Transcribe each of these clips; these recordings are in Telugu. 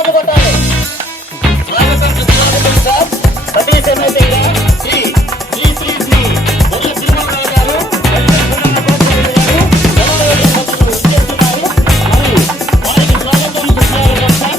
చప్పట్లు కొట్టాలి. స్వాగతం సుస్వాగతం సార్. సతీ సమేతంగా శ్రీ శ్రీ శ్రీ శ్రీ బొల్ల తిరుమలరావు గారు చేస్తున్నారు. మరియు వారికి స్వాగతం సుస్వాగతం సార్.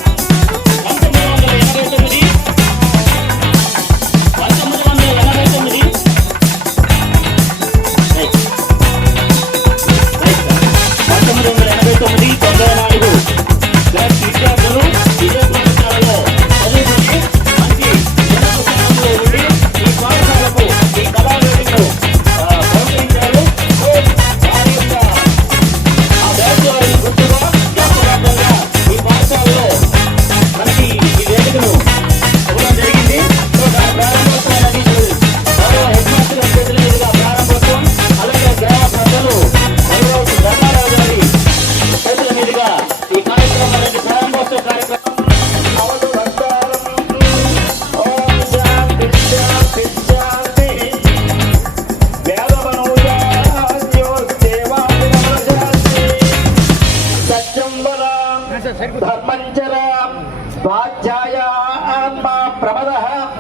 1989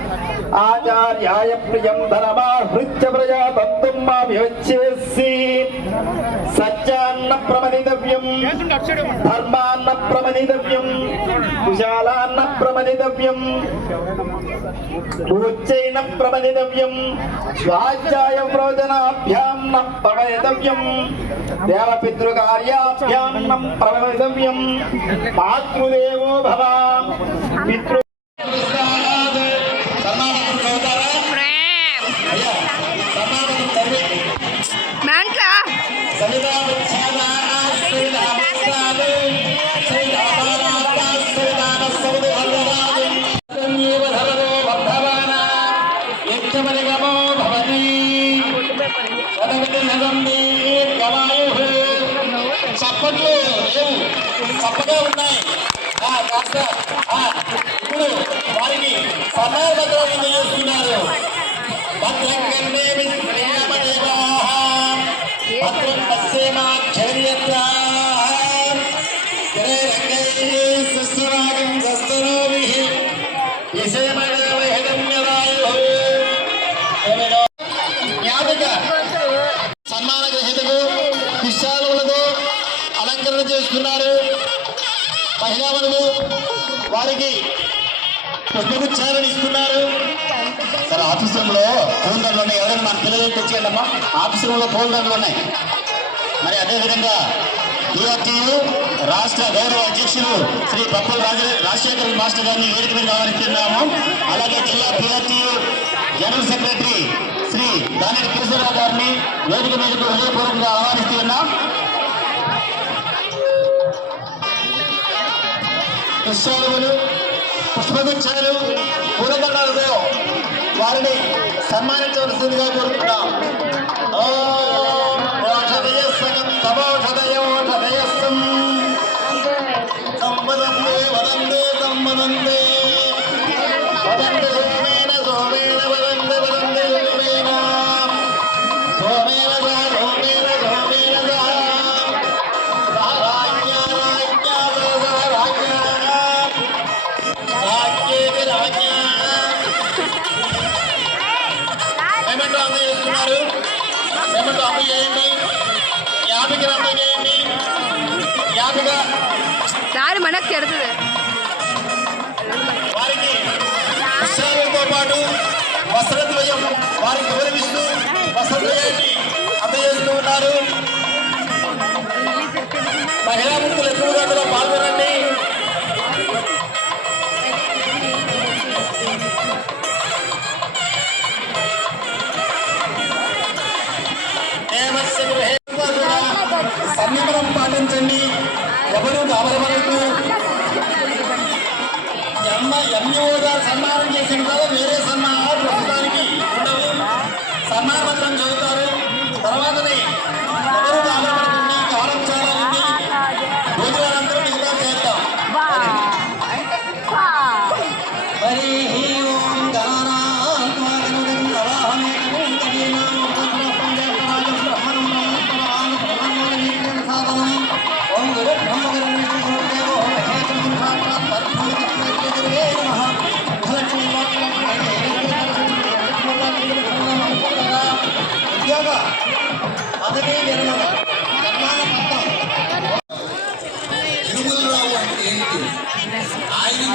ఆచార్యాయ ప్రియం ధనమాహృత్య ప్రజా తంతుం మా వివచ్చేసి సత్యాన్న ప్రమదితవ్యం ధర్మాన్న ప్రమదితవ్యం కుశాలాన్న ప్రమదితవ్యం ఉచ్చైన ప్రమదితవ్యం స్వాధ్యాయ ప్రవచనాభ్యాం న ప్రమదితవ్యం దేవపితృకార్యాభ్యాం న ప్రమదితవ్యం మాతృదేవో భవ పితృ చప్పట్లు చప్పగా ఉన్నాయి. ఇప్పుడు వారికి సమాపత్రం చేస్తున్నారు. భద్రం సన్మాన గ్రహీతకు విశాలములతో అలంకరణ చేస్తున్నారు. మహిళామణులు వారికి పుష్పగుచ్చాలను ఇస్తున్నారు. సార్ ఆఫీస్ రూమ్లో ఫోన్ దండలు ఉన్నాయి. ఎవరైనా మన పిల్లలు తెచ్చేయండి అమ్మా. ఆఫీస్ రూమ్లో ఫోన్ దండలు ఉన్నాయి. మరి అదేవిధంగా పిఆర్టీయు రాష్ట్ర గౌరవ అధ్యక్షులు శ్రీ పప్పుల రాజశేఖర్ మాస్టర్ గారిని వేదిక మీద ఆహ్వానిస్తున్నాము. అలాగే జిల్లా PRTU general secretary Shri Daneti Keshavarao గారిని వేదిక మీదకు హృదయపూర్వకంగా ఆహ్వానిస్తున్నాం. పుష్పాలు పుష్పగుచ్చాలు పూలదండలతో వారిని సన్మానించవలసిందిగా కోరుతున్నాం. సంవదందే వదందే సంవదందే వదందే సోమేన సోమేన వదందే వదందే సోమేన సోమేన సోమేన సోమేన రాజ్ఞ రాజ్ఞ రాజ్ఞ రాజ్ఞ రాజ్ఞ పేమెంట్ అందజేస్తున్నారు. పేమెంట్ అందజేయండి. 50కి అందజేయండి. 50గా దారి మనకు తెరుతుంది. వారికి ఉత్సవాలతో పాటు వస్త్రద్వయం వారికి గౌరవిస్తూ వస్త్రద్వయాన్ని అందజేస్తూ ఉన్నారు. మహిళా వృత్తులు ఎక్కువగా అందులో పాల్గొనండి. సంయమనం పాటించండి. ఎవరు కావలవరకు ఎంఈఓగా సన్మానం చేసిన తర్వాత వేరే సన్మానాలు ప్రస్తుతానికి ఉండవు. సన్మాన పత్రం చదువుతారు. తర్వాతనే ఎవరు కావలవరకుంది. కాలం చాలా ఉంది. భోజనానంతరం మిగతా చేద్దాం. ఓం గురు బ్రహ్మ గురు విష్ణు గురుదేవో మహేశ్వర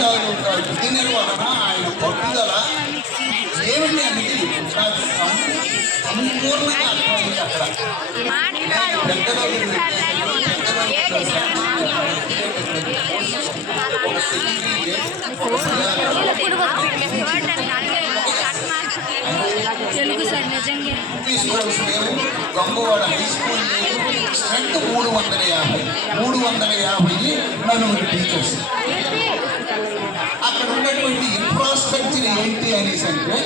తాలూకా విధి నిర్వహణ, ఆయన పట్టుదల ఏమిటి అనేది నాకు సంపూర్ణంగా అర్థమైంది అక్కడ. పెద్దలో స్కూల్స్ లేవు, గంగవాడ హై స్కూల్ లేవు, స్ట్రెంత్ 350 నలుగురు టీచర్స్. అక్కడ ఉన్నటువంటి ఇన్ఫ్రాస్ట్రక్చర్ ఏంటి అనేసి అంటే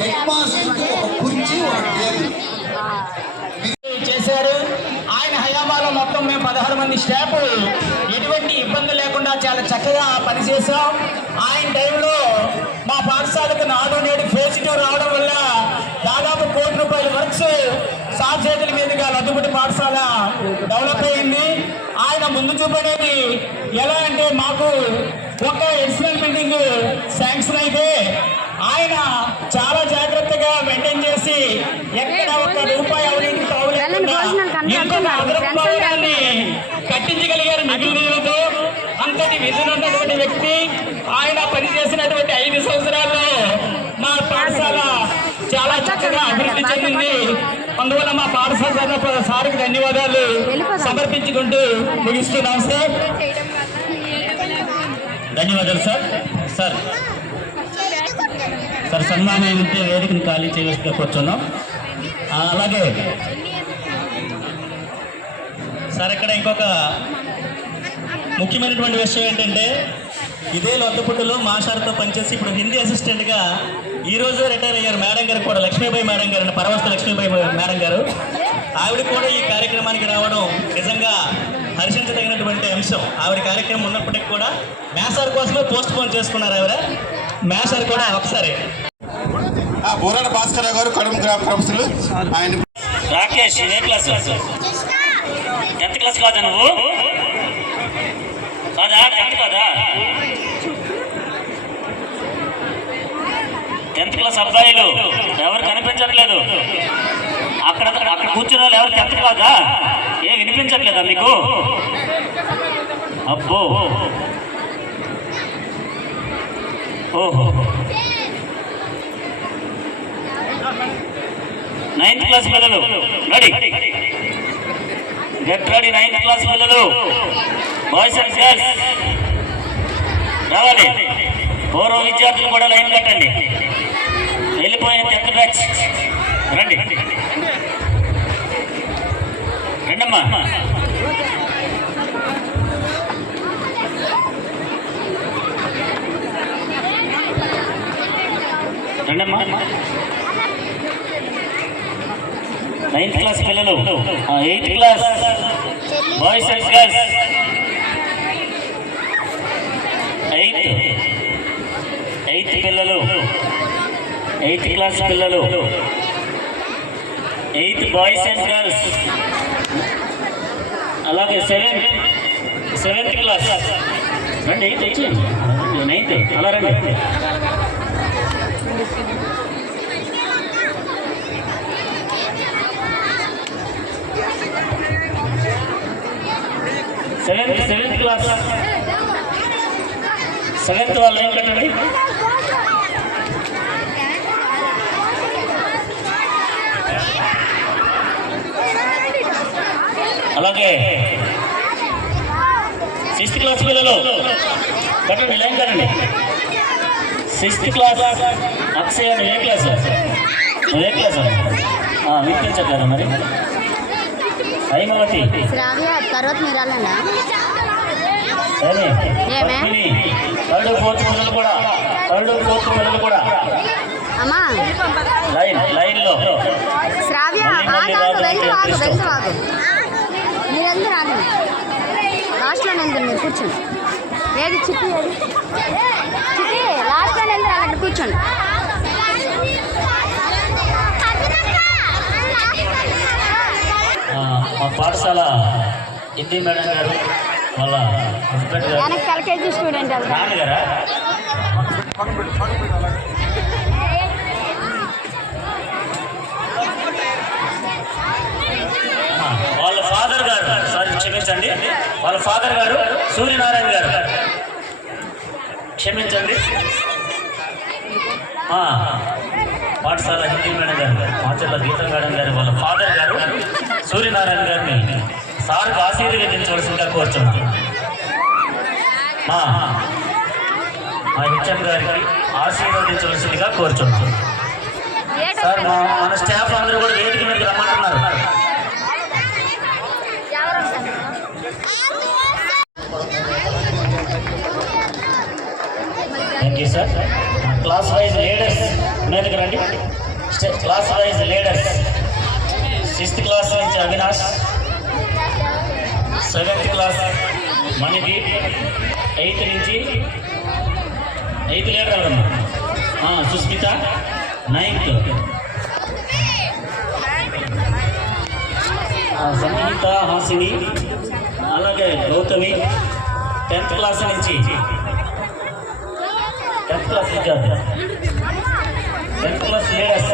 హెడ్ మాస్టర్కి ఒక కుర్చీ, ఒక టేబుల్ చేశారు. ఆయన హయామాలో మొత్తం మేము 16 మంది స్టాఫ్ ఎటువంటి ఇబ్బంది లేకుండా చాలా చక్కగా పనిచేసాం. ఆయన టైంలో మా పాఠశాలకు నాడు నేడు ఫేజ్ 2 రావడం వల్ల దాదాపు ₹1 కోటి వర్క్స్ సాక్షేతుల మీదుగా లడ్డుపట్టి పాఠశాల డెవలప్ అయింది. ఆయన ముందు చూపనేది ఎలా అంటే మాకు ఒక ఎడిషనల్ బిల్డింగ్ శాంక్షన్ అయితే ఆయన చాలా జాగ్రత్తగా మెయింటైన్ చేసి ఎక్కడ ఒక్క రూపాయి అవినీతి కట్టించగలిగారు నిధులతో. అంతటి విధులున్నటువంటి వ్యక్తి ఆయన పనిచేసినటువంటి 5 సంవత్సరాల్లో మా పాఠశాల చాలా చక్కగా అభివృద్ధి చెందింది. అందువల్ల మా పాఠశాల సార్కి ధన్యవాదాలు సమర్పించుకుంటూ ముగిస్తున్నాం సార్. ధన్యవాదాలు సార్. సార్ సార్ సన్మానం ఉంటే వేదికను ఖాళీ చేయవలసి కూర్చున్నాం. అలాగే సార్ ఇక్కడ ఇంకొక ముఖ్యమైనటువంటి విషయం ఏంటంటే ఇదే లొద్దపుట్టులో మాస్టర్తో పనిచేసి ఇప్పుడు హిందీ అసిస్టెంట్గా ఈరోజు రిటైర్ అయ్యారు మేడం గారు కూడా, లక్ష్మీబాయి మేడం గారు, పరవస్త లక్ష్మీబాయి మేడం గారు. ఆవిడ కూడా ఈ కార్యక్రమానికి రావడం నిజంగా హర్షించదగినటువంటి అంశం. ఆవిడ కార్యక్రమం ఉన్నప్పటికీ కూడా మేసార్ కోసమే పోస్ట్ పోన్ చేసుకున్నారు. ఆవిడ మేసార్ కూడా ఒకసారి బోరాడ భాస్కర్ గారు కడుపు గ్రామ ప్రొఫెసర్లు. ఆయన రాకేష్ ఏ క్లాస్? 10th క్లాస్ కాదా నువ్వు? కాదా 10th కాదా? 10th క్లాస్ అబ్బాయిలు ఎవరు కనిపించట్లేదు. అక్కడ కూర్చున్న వాళ్ళు ఎవరు 10th కాదా? ఏ వినిపించట్లేదా మీకు? అబ్బో ఓహో 9th క్లాస్ పిల్లలు ready, get ready. 9th class పిల్లలు బాయ్స్ అండ్ గర్ల్స్ రావాలి. పూర్వ విద్యార్థులు కూడా లైన్ కట్టండి. వెళ్ళిపోయిన 10th బ్యాచ్ రండి, రండమ్మా. రండమ్మా. 9th క్లాస్ పిల్లలు, 8th class boys and girls, 8th పిల్లలు, 8th క్లాస్ పిల్లలు, 8th బాయ్స్ అండ్ గర్ల్స్. అలాగే 7th క్లాస్ రండి, 8th 9th అలా రండి. సెవెంత్ క్లాస్, 7th వాళ్ళు ఏం కట్టండి. అలాగే 6th క్లాస్ పిల్లలు కట్టండి, లైన్ కట్టండి. 6th క్లాస్ అక్షయ్ ఏ క్లాస్? ఏ క్లాస్? వినిపించట్లేదా మరి? హైమవతి తర్వాత మీరు అలానా 3rd 4th పిల్లలు కూడా, 3rd 4th పిల్లలు కూడా అమ్మా లైన్లో. శ్రావ్య వెళ్తూ మీరందరూ ఆగండి. లాస్ట్లో నేను మీరు కూర్చోండి. ఏది చిట్టి చిట్టి లాస్ట్లో నేను అక్కడ కూర్చోండి. మా పాఠశాల హిందీ మేడం గారు వాళ్ళ హస్బెండ్ గారు, ఎల్కేజీ స్టూడెంట్ నాన్నగారా? వాళ్ళ ఫాదర్ గారు, సారీ క్షమించండి, వాళ్ళ ఫాదర్ గారు సూర్యనారాయణ గారు. క్షమించండి. పాఠశాల హిందీ మేడం గారు, మాచర్ల గీత మేడం గారు వాళ్ళ ఫాదర్ గారు సూర్యనారాయణ గారిని సార్కు ఆశీర్వదించవలసిందిగా కోరుచున్నాను. మా హెచ్ఎం గారికి ఆశీర్వదించవలసిందిగా కోరుచున్నాను. సార్ మన స్టాఫ్ అందరూ కూడా వేదిక మీదకి రమ్మంటున్నారు. Thank you sir. Class wise leaders మీదకి రండి. Class wise leaders 6th class నుంచి అవినాష్, 7th క్లాస్ మనకి, 8th నుంచి 8th లీడర్ ఎవరమ్మా? సుస్మిత, 9th సంగీత, హాసిని, అలాగే గౌతమి, 10th క్లాస్ నుంచి 10th క్లాస్ విద్యార్థి, 10th క్లాస్ లీడర్స్.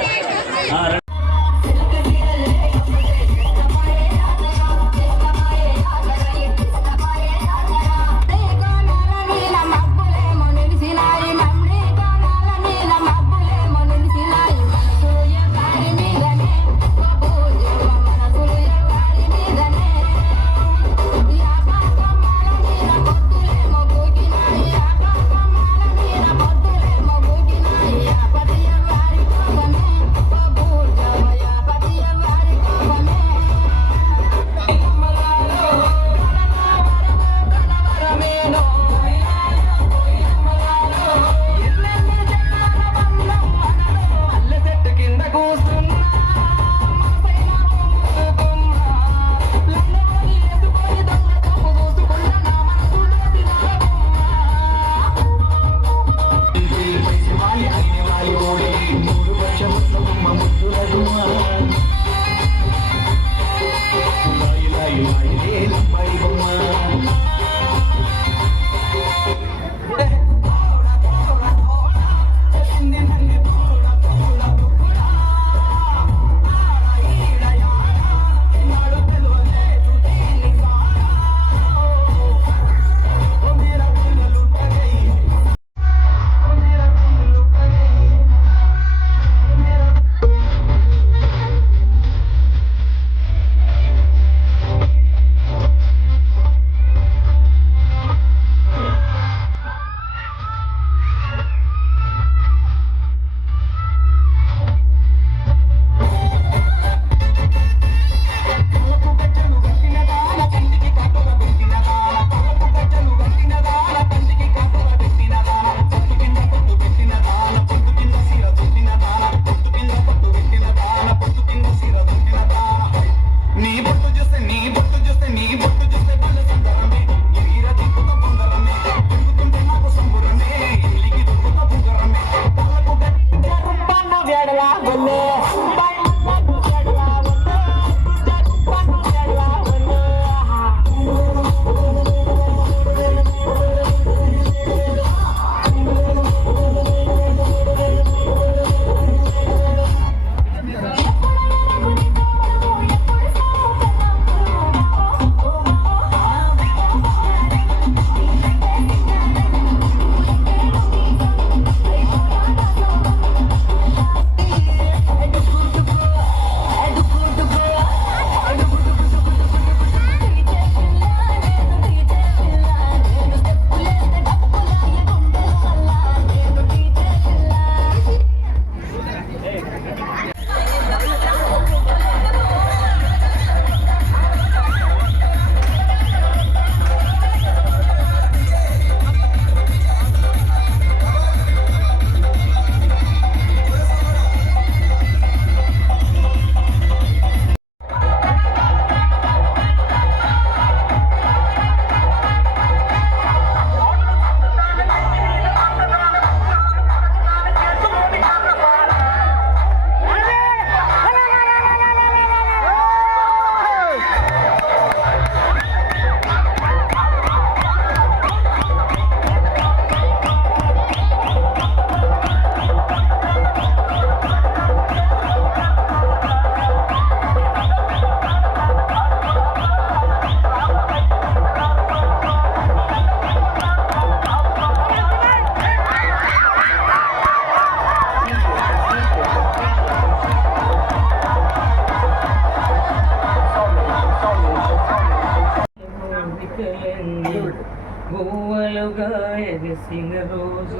కలిసిన రోజు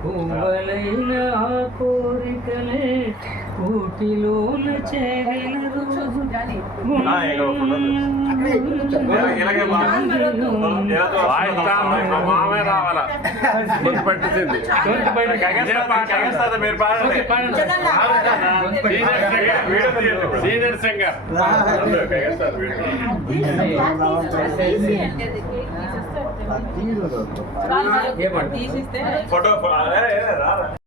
పువ్వులైన కోరికలే కూటిలోన చేరిన రోజు సీనియర్ సింగర్ ఏమంటారు ఫోటో